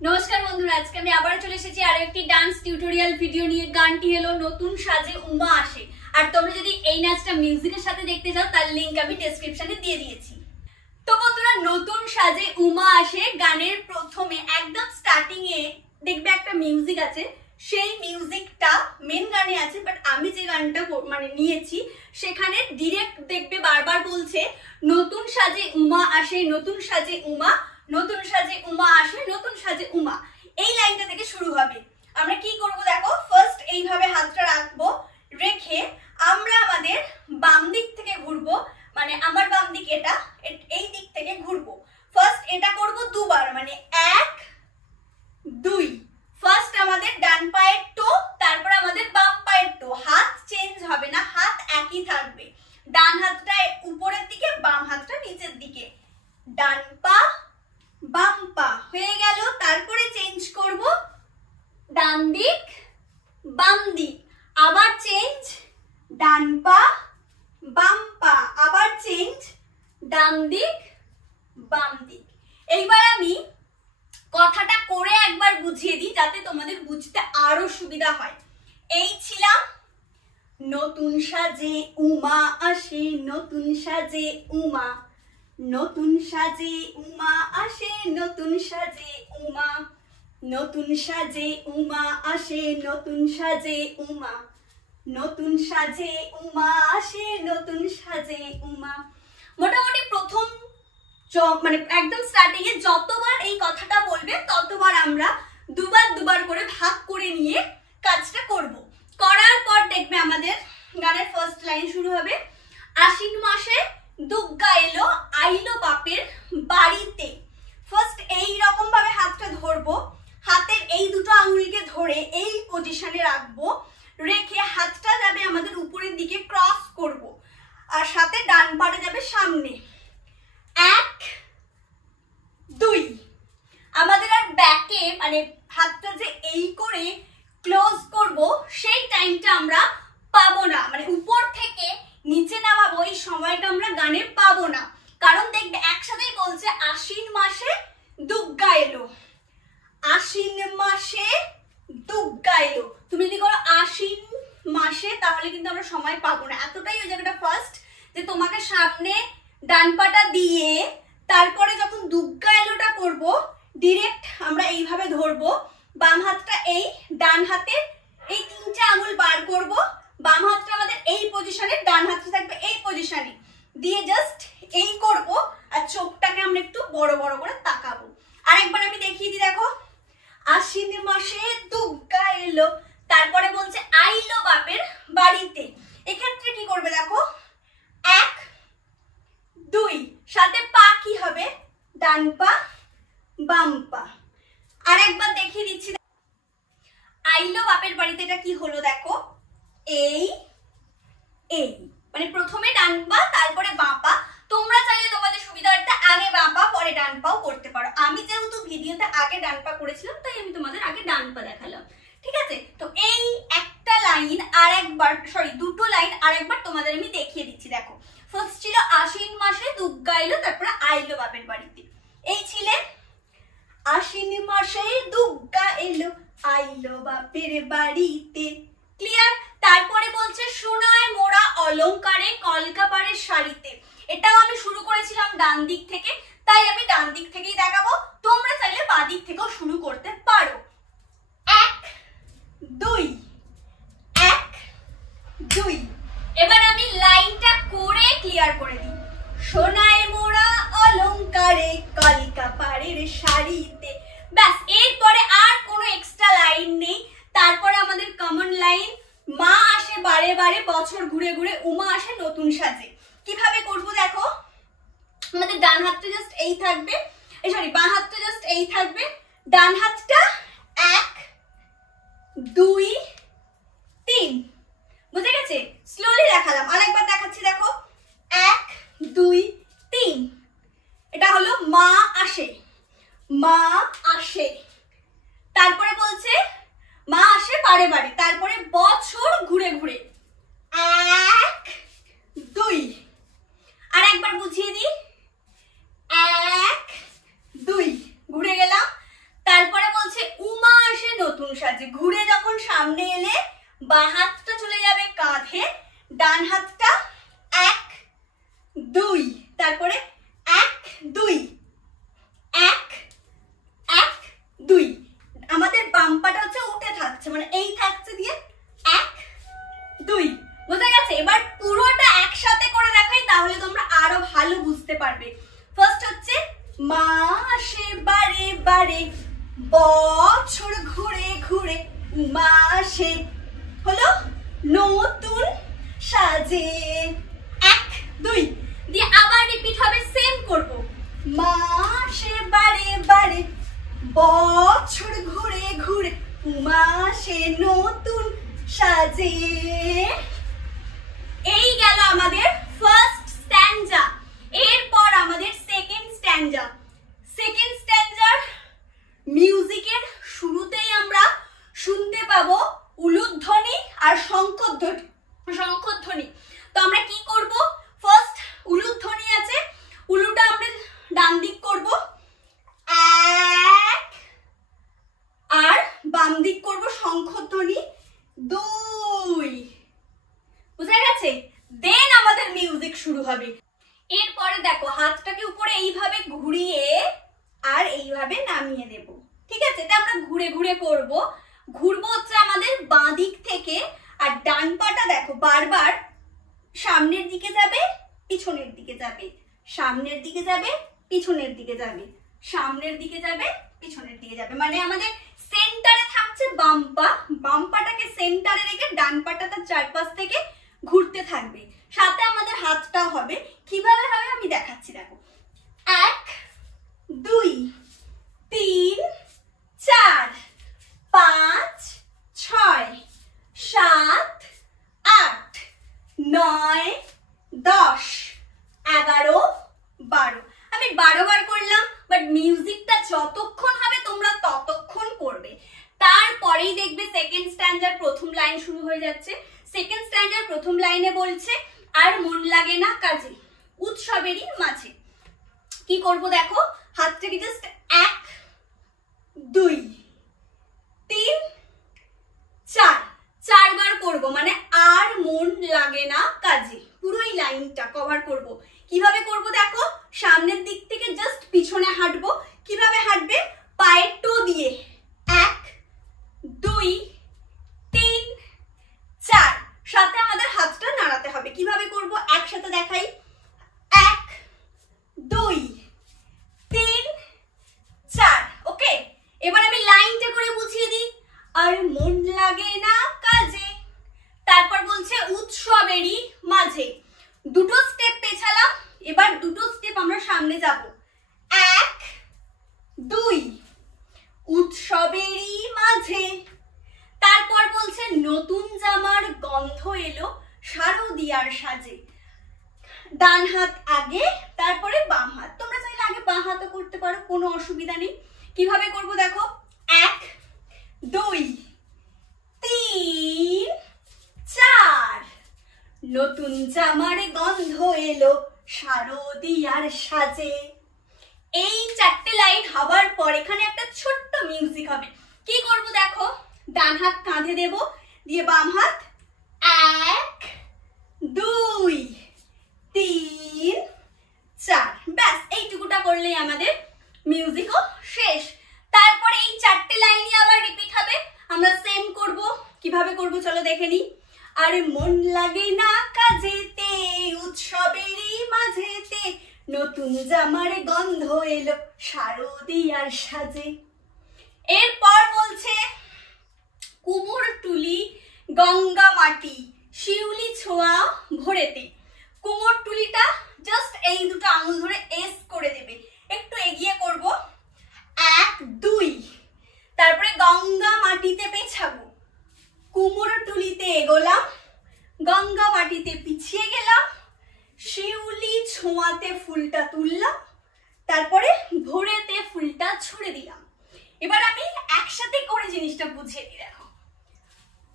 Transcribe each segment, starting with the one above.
নমস্কার বন্ধুরা, আজকে আমি আবার চলে এসেছি আরো একটি ডান্স টিউটোরিয়াল ভিডিও নিয়ে। গানটি হলো নতুন সাজে উমা আসে। আর তোমরা যদি এই নাচটা মিউজিকের সাথে দেখতে চাও তার লিংক আমি ডেসক্রিপশনে দিয়ে দিয়েছি। তো বন্ধুরা, নতুন সাজে উমা আসে গানের প্রথমে একদম স্টার্টিং এ দেখবে একটা মিউজিক আছে। সেই মিউজিকটা মেন গানে আছে, বাট আমি যে গানটা নিয়েছি সেখানে ডিরেক্ট দেখবে বারবার বলছে নতুন সাজে উমা আসে, নতুন সাজে উমা, নতুন সাজে উমা আসে, নতুন সাজে উমা। এই লাইনটা থেকে শুরু হবে। আমরা কি করব দেখো, ফার্স্ট এইভাবে হাতটা রাখবো, রেখে আমরা আমাদের বাম দিক থেকে ঘুরবো, মানে আমার বাম দিক এটা, এই দিক থেকে ঘুরবো। ফার্স্ট এটা করব দুবার, মানে 1 2। ফার্স্ট আমাদের ডান পায়ের টো, তারপর আমাদের বাম পায়ের টো। হাত চেঞ্জ হবে না, হাত একই থাকবে। ডান হাতটা উপরের দিকে, বাম হাতটা নিচের দিকে। ডান পা বাম পা হয়ে গেল। তারপরে চেঞ্জ করব ডান দিক বাম দিক, আবার চেঞ্জ ডান পা বাম পা, আবার চেঞ্জ ডান দিক বাম দিক। এইবার আমি কথাটা করে একবার বুঝিয়ে দিই যাতে তোমাদের বুঝতে আরো সুবিধা হয়। এই ছিলাম নতুন সাজে উমা আসে, নতুন সাজে উমা, নতুন সাজে উমা আসে, নতুন সাজে উমা, নতুন সাজে উমা আসে, নতুন সাজে উমা, নতুন সাজে উমা আসে, নতুন সাজে উমা। মোটামুটি প্রথম একদম স্টার্টিং এ যতবার এই কথাটা বলবে ততবার আমরা দুবার দুবার করে ভাগ করে নিয়ে কাজটা করব। করার পর দেখবে আমাদের গানের ফার্স্ট লাইন শুরু হবে, আশ্বিন মাসে দুগ্গা এলো, আইলো বাপের বাড়িতে। ফার্স্ট এই রকম ভাবে হাতটা ধরবো, হাতের এই দুটো আঙুলকে ধরে এই পজিশনে রাখবো, রেখে হাতটা যাবে আমাদের উপরের দিকে, ক্রস করব, আর সাথে ডান পাটা যাবে সামনে। 1 2। আমাদের আর ব্যাকে হাতটা যে এই করে ক্লোজ করব সেই টাইমটা আমরা পাবো না, উপর থেকে নিচে নামাবো এই সময়টা আমরা গানে পাবো না। কারণ দেখবে একসাথেই বলছে আশ্বিন মাসে দুগ্গা এলো, আশ্বিন মাসে দুগ্গা এলো। তুমি যদি করো আশ্বিন মাসে তাহলে কিন্তু আমরা সময় পাবো না। এতটাই ওই জায়গাটা ফার্স্ট যে তোমাকে সামনে ডান পাটা দিয়ে তারপরে যখন দুগ্গা এলোটা করব ডিরেক্ট আমরা এইভাবে ধরবো, বাম হাতটা এই, ডান হাতে এই 3টে আঙুল বার করব, বাম হাতটা আমাদের এই পজিশনে, ডান হাতটা থাকবে এই পজিশনে, দিয়ে জাস্ট এই করব, আর চোখটাকে আমরা একটু বড় বড় করে তাকাবো। আরেকবার আমি দেখিয়ে দিই, দেখো, আশ্বিন মাসে দুগ্গা এলো, তারপরে বলছে আইলো বাপের বাড়িতে। এক্ষেত্রে কি করবে দেখো, 1 2, সাথে পা কি হবে, ডান পা বাম পা। আর একবার দেখিয়ে দিচ্ছি, আইলো বাপের বাড়িতে এটা কি হলো দেখো, এই এই প্রথমে ডান পা তারপরে বাঁ পা। তোমরা চাইলে তোমাদের সুবিধার্থে আগে বাঁ পা পরে ডান পাও করতে পারো। আমি যেহেতু ভিডিওতে আগে ডান পা করেছিলাম তাই আমি তোমাদের আগে ডান পা দেখালাম, ঠিক আছে? তো এই একটা লাইন আর একবার, দুটো লাইন আর একবার তোমাদের আমি দেখিয়ে দিচ্ছি। দেখো, ফার্স্ট ছিল আশ্বিন মাসে দুগ্গা এলো, তারপরে আইলো বাপের বাড়িতে। এই ছিলেন আশ্বিন মাসে দুগ্গা এলো, আইলো বাপের বাড়িতে। ক্লিয়ার? তারপরে বলছে সোনায় মোড়া অলংকারে, কলকাপাড়ের শাড়িতে। এটাও আমি শুরু করেছিলাম ডান দিক থেকে, তাই আমি ডান দিক থেকেই দেখাবো। তোমরা চাইলে বাঁ দিক থেকেও শুরু করতে পারো। 1 2 1 2। এবার আমি লাইনটা করে ক্লিয়ার করে দিই, সোনায় মোড়া অলংকারে, কলকাপাড়ের শাড়িতে। ব্যাস, এরপরে আর কোনো এক্সট্রা লাইন নেই। তারপরে আমাদের কমন লাইন, মা আসে বারে বারে, বছর ঘুরে ঘুরে, উমা আসে নতুন সাজে। কিভাবে করবো দেখো, আমাদের ডান হাতটা জাস্ট এই থাকবে, বাঁ হাতটা জাস্ট এই থাকবে, ডান হাতটা 1 2 3। বুঝে গেছে? স্লোলি দেখালাম, আরেকবার দেখাচ্ছি, দেখো, 1 2 3। এটা হলো মা আসে, মা আসে। তারপরে বলছে মা আসে বারে বারে, তারপরে বছর ঘুরে ঘুরে, 1 2। আর একবার বুঝিয়ে দিই, 1 2 ঘুরে গেলাম, তারপরে বলছে উমা আসে নতুন সাজে, ঘুরে যখন সামনে এলে বাঁ হাতটা চলে যাবে কাঁধে, ডান হাতটা 1 2, তারপরে 1 2 1 1 2, আমাদের বাম পাটা হচ্ছে উঠে থাকছে, মানে এই থাকছে দিয়ে 1 2, বুঝা গেছে? এবার পুরোটা একসাথে করে দেখাই, তাহলে তোমরা আরো ভালো বুঝতে পারবে। ফার্স্ট হচ্ছে মা আসে বারে বারে, বছর ঘুরে ঘুরে উমা আসে, হলো নতুন সাজে, 1 2 দিয়ে আবার রিপিট হবে, সেম করব। মা আসে বারে বারে, বছর ঘুরে ঘুরে উমা আসে নতুন সাজে। এই গেল আমাদের ফার্স্ট স্ট্যান্জা। এরপর আমাদের সেকেন্ড স্ট্যান্জা। সেকেন্ড স্ট্যান্জার মিউজিকের শুরুতেই আমরা শুনতে পাবো উলুধ্বনি আর শঙ্খধ্বনি। তো আমরা কি করব, ফার্স্ট উলুধ্বনি আছে, উলুটা আমরা ডান দিক করব 1, আর বাম দিক করব শঙ্খধ্বনি 2, বুঝা গেছে? দেন আমাদের মিউজিক শুরু হবে। এরপরে দেখো হাতটাকে উপরে এইভাবে ঘুরিয়ে আর এইভাবে নামিয়ে দেব, ঠিক আছে? এটা আমরা ঘুরে ঘুরে করব। ঘুরবো হচ্ছে আমাদের বাঁ দিক থেকে, আর ডান পাটা দেখো বারবার সামনের দিকে যাবে, পিছনের দিকে যাবে, সামনের দিকে যাবে, পিছনের দিকে যাবে, সামনের দিকে যাবে, পিছনের দিকে যাবে, মানে আমাদের সেন্টারে থাকছে বাম পা, বাম পাটাকে সেন্টারে রেখে ডান পাটা তার চারপাশ থেকে ঘুরতে থাকবে, সাথে আমাদের হাতটাও হবে। কিভাবে হবে আমি দেখাচ্ছি, দেখো 1 2 3 4 5 6 7 8 9 10 11 12, আমি 12 বার করলাম, বাট মিউজিকটা যতক্ষণ হবে তোমরা ততক্ষণ করবে। তারপরেই দেখবে সেকেন্ড স্ট্যান্জার প্রথম লাইন শুরু হয়ে যাচ্ছে। সেকেন্ড স্ট্যান্জার প্রথম লাইনে বলছে আর মন লাগে না কাজে, উৎসবেরই মাঝে। কি করব দেখো, হাতটাকে জাস্ট 1 2 3 4 4বার করব, মানে আর মন লাগে না কাজে, পুরো এই লাইনটা কভার করব। কিভাবে করব দেখো, সামনের দিক থেকে জাস্ট পিছনে হাঁটবো। কিভাবে হাঁটবে, পায়ের টো দিয়ে 1 2 3 4, সাথে আমাদের হাতটা নাড়াতে হবে। কিভাবে করব একসাথে দেখাই, 1 2 3 4, ওকে? এবার আমি লাইনটা করে বুঝিয়ে দিই। আর মন লাগে না কাজে, তারপর বলছে উৎসবেরই মাঝে, দুটো স্টেপ পেছালাম, এবার দুটো স্টেপ আমরা সামনে যাব, 1 2 উৎসবেরই মাঝে। তারপর বলছে নতুন জামার গন্ধ এলো শারদিয়ার সাজে, ডান হাত আগে, তারপরে বাম হাত। তোমরা চাইলে আগে বাম হাতও করতে পারো, কোনো অসুবিধা নেই। কিভাবে করব দেখো, 1 2 3 4 নতুন জামার গন্ধ এলো শারদিয়ার সাজে। এই 4টে লাইন হবার পর এখানে একটা ছোট্ট মিউজিক হবে। কি করব দেখো, ডান হাত কাঁধে দেব, দিয়ে বাম হাত 1 2 3 4, ব্যাস এইটুকুটা করলেই আমাদের মিউজিকও শেষ। তারপরে এই 4টে লাইনই আবার রিপিট হবে, আমরা সেম করব। কিভাবে করব চলো দেখে নিই। আরে মন লাগে না কাজেতে, উৎসবেরই মাঝেতে, নতুন জামার গন্ধ এলো শারদিয়ার সাজে। এরপর বলছে কুমোরটুলি গঙ্গা মাটি, শিউলি ছোঁয়া ভোরেতে। কুমোরটুলিটা জাস্ট এই দুটো আঙুল ধরে এস করে দেবে, একটু এগিয়ে করব, 1 2, তারপরে গঙ্গা মাটিতে পেছাবো, কুমোরটুলিতে এগোলাম, গঙ্গা মাটিতে পিছিয়ে গেলাম, শিউলি ছোঁয়াতে ফুলটা তুললাম, তারপরে ভোরেতে ফুলটা ছুড়ে দিলাম। এবার আমি একসাথে করে জিনিসটা বুঝিয়ে দিই, দেখো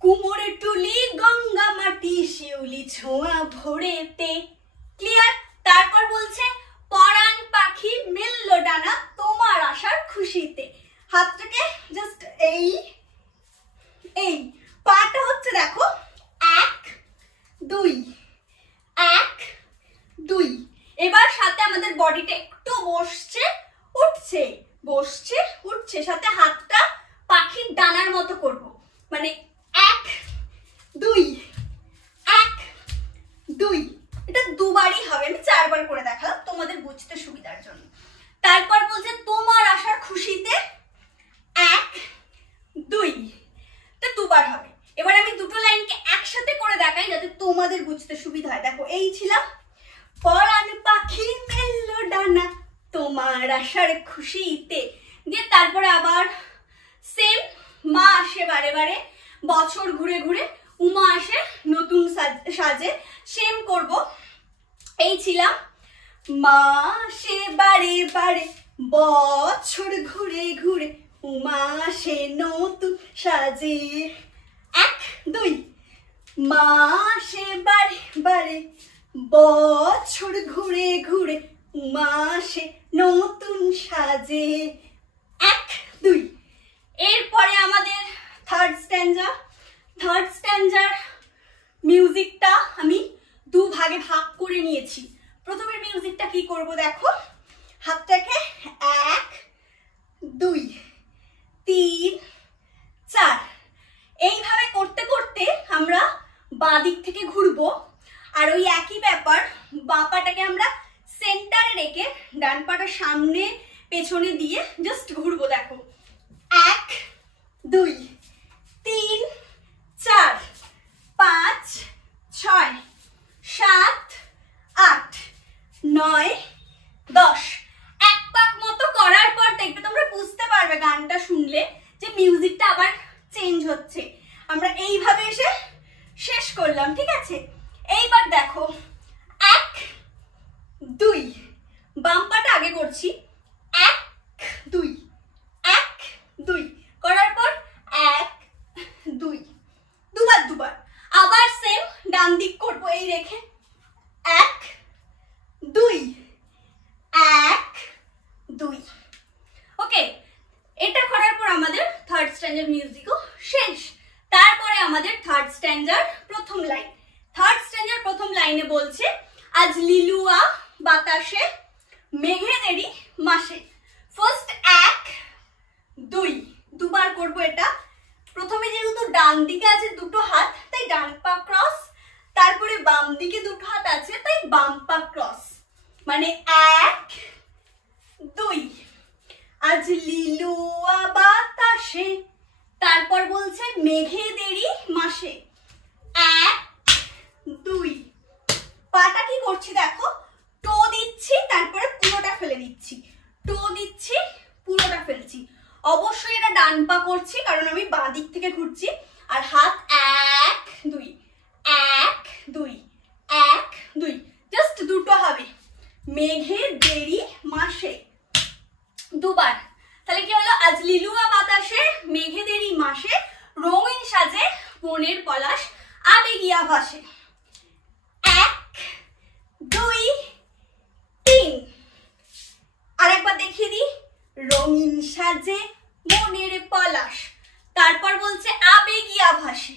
কুমোরটুলি গঙ্গা মাটি শিউলি ছোঁয়া ভোরেতে, ক্লিয়ার? তারপর বলছে পরাণ পাখি মেললো ডানা তোমার আসার খুশিতে, হাতটাকে জাস্ট এই এই পাটা হচ্ছে দেখো 1 2 1 2। এবার সাথে আমাদের বডিটা একটু বসছে উঠছে, বসছে উঠছে, সাথে হাতটা পাখির ডানার মতো করব, মানে 1 2 1 2। এটা দুবারই হবে, আমি 4 বার করে দেখালাম তোমাদের বুঝতে সুবিধার জন্য। তারপর বলছে তোমার আসার খুশিতে 1 2, তো দুবার হবে। এবার আমি দুটো লাইনকে একসাথে করে দেখাই যাতে তোমাদের বুঝতে সুবিধা হয়। দেখো এই ছিলাম, পরাণ পাখি মেললো ডানা তোমার আসার খুশিতে, দিয়ে তারপরে আবার সেম মা আসে বারে বারে, বছর ঘুরে ঘুরে উমা আসে নতুন সাজে, সেম করব। এই ছিলাম, মা আসে বারে বারে বছর ঘুরে ঘুরে উমা আসে নতুন সাজে 1 2। মা আসে বারে বারে বছর ঘুরে ঘুরে উমা আসে নতুন সাজে 1 2। এরপরে আমাদের থার্ড স্ট্যাঞ্জার মিউজিকটা আমি 2 ভাগে ভাগ করে নিয়েছি। প্রথমে মিউজিকটা কি করব দেখো, হাতটাকে 1 2 3 4 এইভাবে করতে করতে আমরা বাঁ দিক থেকে ঘুরবো, আর ওই একই ব্যাপার বাঁ পাটাকে আমরা সেন্টারে রেখে ডান পাটা সামনে পেছনে দিয়ে জাস্ট ঘুরবো। দেখো 1 2 3 4 5 6 7 8 9 10। এক পাক মতো করার পর দেখবে তোমরা বুঝতে পারবে গানটা শুনলে যে মিউজিকটা আবার চেঞ্জ হচ্ছে। আমরা এইভাবে এসে শেষ করলাম, ঠিক আছে। এইবার দেখো 1 2, বাম পাটা আগে করছি 1 2 1 2 করার পর 1 2, দুবার আবার সেম ডান দিক করবো এই রেখে 1 2 1 2। ওকে, এটা করার পর আমাদের থার্ড স্ট্যাঞ্জার মিউজিকও শেষ। তারপরে আমাদের থার্ড স্ট্যাঞ্জার প্রথম লাইনে বলছে আজ লিলুয়া বাতাসে মেঘেদেরই মাসে। ফার্স্ট 1 2, দুবার করব এটা। প্রথমে যেহেতু ডান দিকে আছে দুটো হাত তাই ডান পা ক্রস, তারপরে বাম দিকে দুটো হাত আছে তাই বাম পা ক্রস, মানে 1 2। আজ লিলুয়া বাতাসে, তারপর বলছে মেঘেদেরই মাসে 1 2। পাটা কি করছি দেখো, টো দিচ্ছি তারপরে পুরোটা ফেলে দিচ্ছি, টো দিচ্ছি পুরোটা ফেলছি। অবশ্যই এটা ডান পা করছি কারণ আমি বাঁ দিক থেকে ঘুরছি, আর হাত 1 2 1 2 1 2, জাস্ট দুটো হবে মেঘেদেরই মাসে দুবার। তাহলে কি হলো, আজ লিলুয়া বাতাসে মেঘেদেরই মাসে রঙিন সাজে বনের পলাশ আবেগিয়া ভাসে 1 2 3। আরেকবার দেখিয়ে দিই, রঙিন সাজে মনের পলাশ, তারপর বলছে আবেগিয়া ভাসে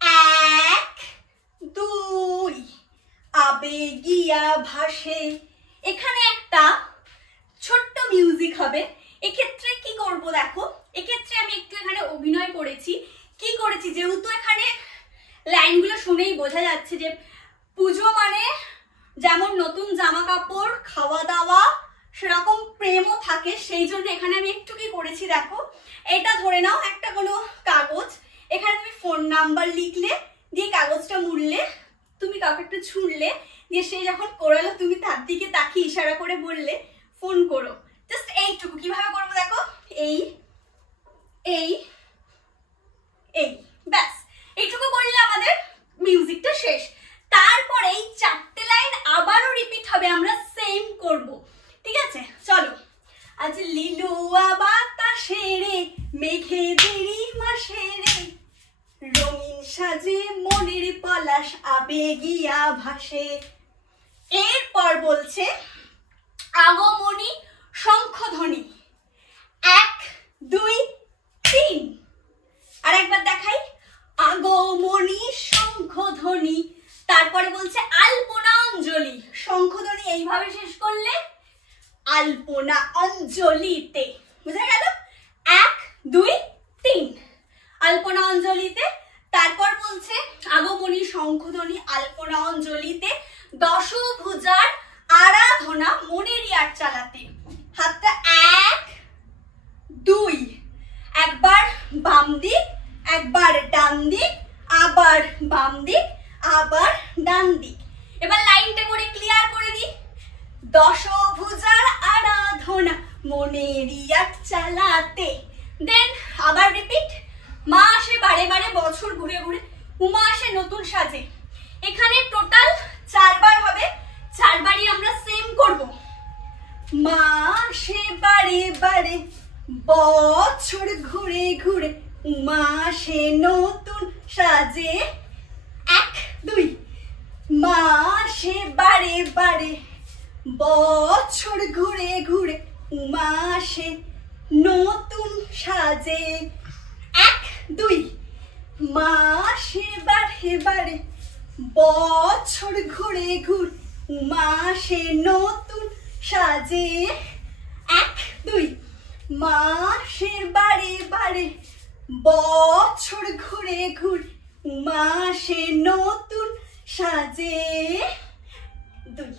1 2 আবেগিয়া ভাসে। এখানে একটা ছোট্ট মিউজিক হবে। এক্ষেত্রে কি করব দেখো, এক্ষেত্রে আমি একটু এখানে অভিনয় করেছি। কি করেছি, যেহেতু এখানে লাইনগুলো শুনেই বোঝা যাচ্ছে যে পুজো মানে যেমন নতুন জামা কাপড় খাওয়া দাওয়া সেরকম প্রেমও থাকে, সেই জন্য এখানে আমি একটু কি করেছি দেখো, এটা ধরে নাও একটা কোনো কাগজ, এখানে তুমি ফোন নাম্বার লিখলে, দিয়ে কাগজটা মুড়লে, তুমি কাউকে একটু ছুঁড়লে, দিয়ে সে যখন করালো তুমি তার দিকে তাকিয়ে ইশারা করে বললে ফোন করো। জাস্ট এইটুকু। কিভাবে করবো দেখো, এই এই এই, ব্যাস এইটুকু করলে আমাদের মিউজিকটা শেষ। তারপরে এই 4টে লাইন আবারও রিপিট হবে, আমরা সেম করব, ঠিক আছে। চলো, আজ লিলুয়া বাতাসে রে মেঘেদেরই মাসে রে রঙিন সাজে মনের পলাশ আবেগিয়া ভাসে। এরপর বলছে আগমনী শঙ্খধ্বনি 1 2 3 আরেকবার দেখাই, আগমনী শঙ্খধ্বনি, তারপরে বলছে আলপনা অঞ্জলি, শঙ্খধ্বনি এইভাবে শেষ করলে আলপনা অঞ্জলিতে, বুঝা গেল? 1 2 3 আলপনা অঞ্জলিতে, তারপর বলছে আগমনী শঙ্খধ্বনি আলপনা অঞ্জলিতে দশভুজার আরাধনা মনেরই আট চালাতে। হাতটা 1 2, একবার বাম দিক, একবার ডান দিক, আবার বাম দিক, আবার ডান দিক। এবার লাইনটা করে ক্লিয়ার করে দিই। দশভুজার আরাধনা মনেরই আট চালাতে। দেন আবার রিপিট, মা আসে বারে বারে বছর ঘুরে ঘুরে, উমা আসে নতুন সাজে। এখানে টোটাল 4 বার হবে, 4 বারই আমরা সেম করব। মা আসে বারে বারে বছর ঘুরে ঘুরে, উমা আসে নতুন সাজে। 1 2 মা আসে বারে বারে বছর ঘুরে ঘুরে, উমা আসে নতুন সাজে। 1 2 মা আসে বারে বারে বছর ঘুরে ঘুরে, উমা আসে নতুন সাজে। 1 2 মা আসে বারে বারে বছর ঘুরে ঘুরে, উমা আসে নতুন সাজে। 2।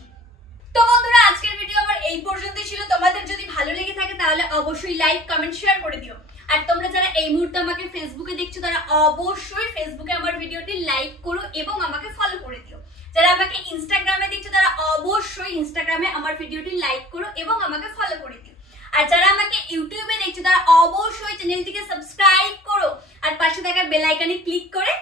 তো বন্ধুরা, আজকের ভিডিও আমার এই পর্যন্তই ছিল। তোমাদের যদি ভালো লেগে থাকে তাহলে অবশ্যই লাইক কমেন্ট শেয়ার করে দিও। আর তোমরা যারা এই মুহূর্তে আমাকে ফেসবুকে দেখছো তারা অবশ্যই ফেসবুকে আমার ভিডিওটি লাইক করো এবং আমাকে ফলো করে দিও। যারা আমাকে ইনস্টাগ্রামে দেখছো তারা অবশ্যই ইনস্টাগ্রামে আমার ভিডিওটি লাইক করো এবং আমাকে ফলো করে দিও। আর যারা আমাকে ইউটিউবে দেখছো তারা অবশ্যই চ্যানেলটিকে সাবস্ক্রাইব করো আর পাশে থাকা বেল আইকনে ক্লিক করে